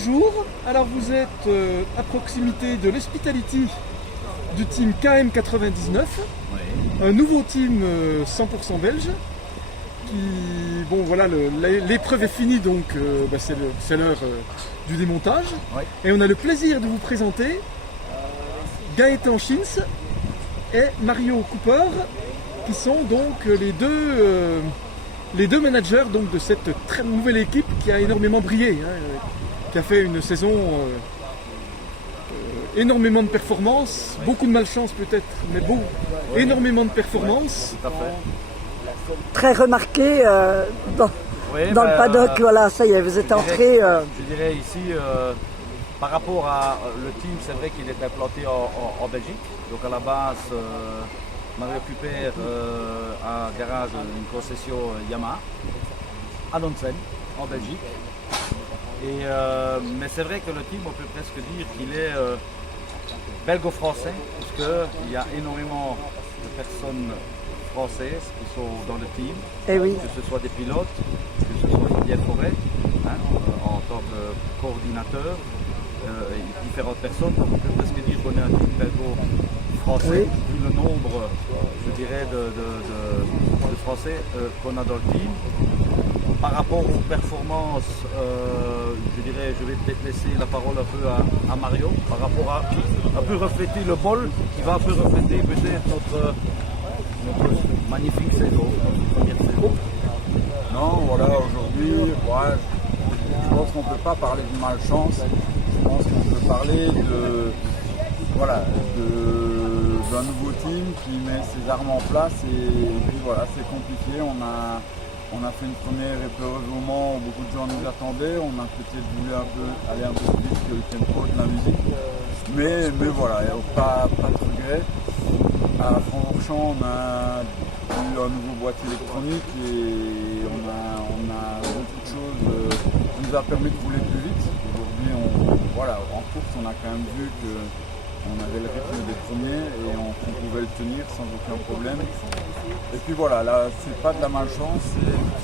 bonjour. Alors vous êtes à proximité de l'Hospitality du team KM99, un nouveau team 100% belge. Bon voilà, l'épreuve est finie, donc c'est l'heure du démontage. Ouais. Et on a le plaisir de vous présenter Gaëtan Schins et Mario Cooper, qui sont donc les deux managers donc, de cette très nouvelle équipe qui a énormément brillé, qui a fait une saison énormément de performances, beaucoup de malchance peut-être, mais bon, énormément de performances. Tout à fait. Très remarqué dans le paddock, voilà, ça y est, vous êtes entré. Je dirais ici, par rapport à le team, c'est vrai qu'il est implanté en Belgique. Donc à la base, Mario Cooper a un garage, une concession Yamaha à Nonsens, en Belgique. Mais c'est vrai que le team, on peut presque dire qu'il est belgo-français, puisqu'il y a énormément de personnes françaises qui sont dans le team, oui. Que ce soit des pilotes, que ce soit Didier Forêt, en tant que coordinateur, et différentes personnes. Donc on peut presque dire qu'on est un team belgo-français, vu le nombre, je dirais, de Français qu'on a dans le team. Par rapport aux performances, je vais peut-être laisser la parole un peu à Mario, par rapport à un peu refléter le bol, qui va un peu refléter peut-être notre magnifique saison, notre première saison. Non, voilà, aujourd'hui, je pense qu'on ne peut pas parler de malchance, je pense qu'on peut parler d'un nouveau team qui met ses armes en place et puis voilà, c'est compliqué. On a fait une première épreuve au moment où beaucoup de gens nous attendaient. On a peut-être voulu aller un peu plus vite que le tempo de la musique. Mais voilà, pas de regret. À Francorchamps, on a eu un nouveau boîtier électronique et on a beaucoup de choses qui nous a permis de rouler plus vite. Aujourd'hui, en course, on a quand même vu qu'on avait le rythme des premiers et qu'on pouvait le tenir sans aucun problème. Et puis voilà, là, c'est pas de la malchance,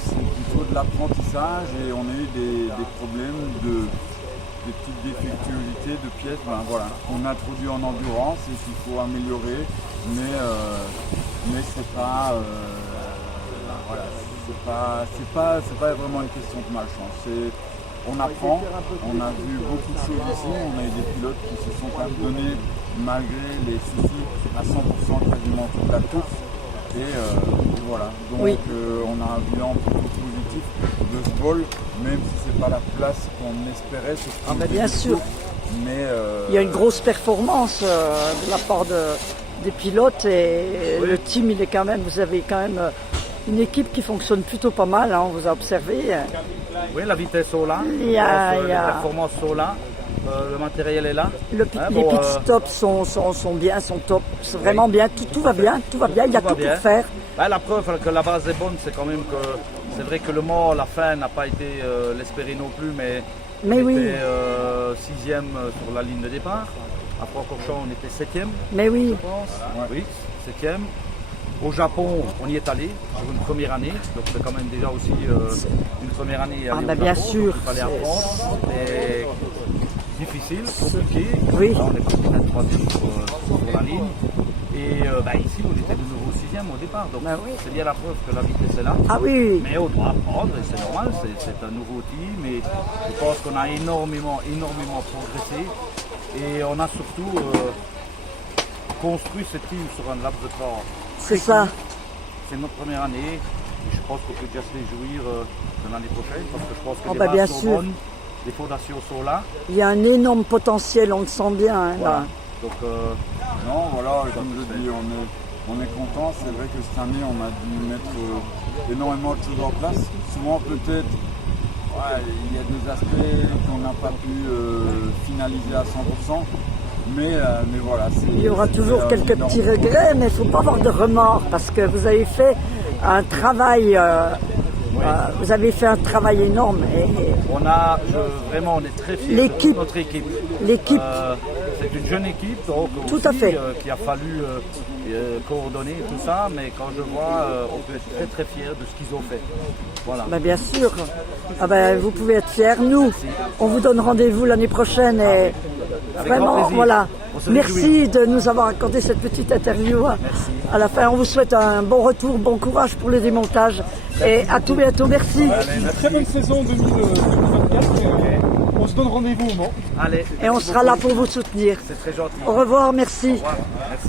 c'est plutôt de l'apprentissage et on a eu des problèmes, des petites défectuosités de pièces, qu'on introduit en endurance et qu'il faut améliorer, mais c'est pas vraiment une question de malchance. On apprend, on a vu beaucoup de choses ici, on a eu des pilotes qui se sont quand même donnés malgré les soucis à 100% quasiment toute la course. Et voilà, donc on a un bilan plutôt positif de ce vol, même si c'est pas la place qu'on espérait. Bien sûr, mais il y a une grosse performance de la part des pilotes et le team, vous avez quand même une équipe qui fonctionne plutôt pas mal, on vous a observé. Oui, la vitesse est là, les performances sont là. Le matériel est là. Les pit stops sont bien, sont top, c'est vraiment bien, tout va bien, il y a tout pour faire. La preuve que la base est bonne, c'est quand même que c'est vrai que le Mans, la fin n'a pas été l'espéré non plus, mais on était 6e sur la ligne de départ. À Francorchamps, on était 7e, je pense. Oui, 7e. Au Japon, on y est allé pour une première année, donc c'est quand même déjà aussi une première année à aller au Japon, bien sûr. Il fallait apprendre. Et difficile, compliqué. Oui. Là, on est parti à 3e sur la ligne. Et ici, on était de nouveau 6e au départ. Donc c'est bien la preuve que la vitesse est là. Ah oui. Mais on doit apprendre, et c'est normal, c'est un nouveau team. Et je pense qu'on a énormément progressé. Et on a surtout construit ce team sur un laps de temps. C'est ça. C'est notre première année. Je pense qu'on peut déjà se réjouir de l'année prochaine parce que je pense que les bases sont bonnes, les fondations sont là. Il y a un énorme potentiel, on le sent bien. Voilà. Donc, comme je dis, on est content. C'est vrai que cette année, on a dû mettre énormément de choses en place. Souvent, peut-être, il y a des aspects qu'on n'a pas pu finaliser à 100%. Mais voilà. Il y aura toujours quelques petits regrets, mais il ne faut pas avoir de remords parce que vous avez fait un travail Vous avez fait un travail énorme. Et Vraiment, on est très fiers L'équipe. de notre équipe. l'équipe, C'est une jeune équipe, donc Tout aussi, à fait. Qui a fallu coordonner tout ça, mais quand je vois, on peut être très très fiers de ce qu'ils ont fait. Voilà. ben, bien sûr. Vous pouvez être fiers. Nous, on vous donne rendez-vous l'année prochaine. Et Avec vraiment, grand plaisir. voilà. On se Merci réjouit. de nous avoir accordé cette petite interview. À la fin, on vous souhaite un bon retour, bon courage pour le démontage. Et à tout bientôt. Merci. Une très bonne saison 2024. On se donne rendez-vous au Mans. Allez, Et on merci sera beaucoup. là pour vous soutenir. C'est très gentil. Au revoir, merci. Au revoir. Merci.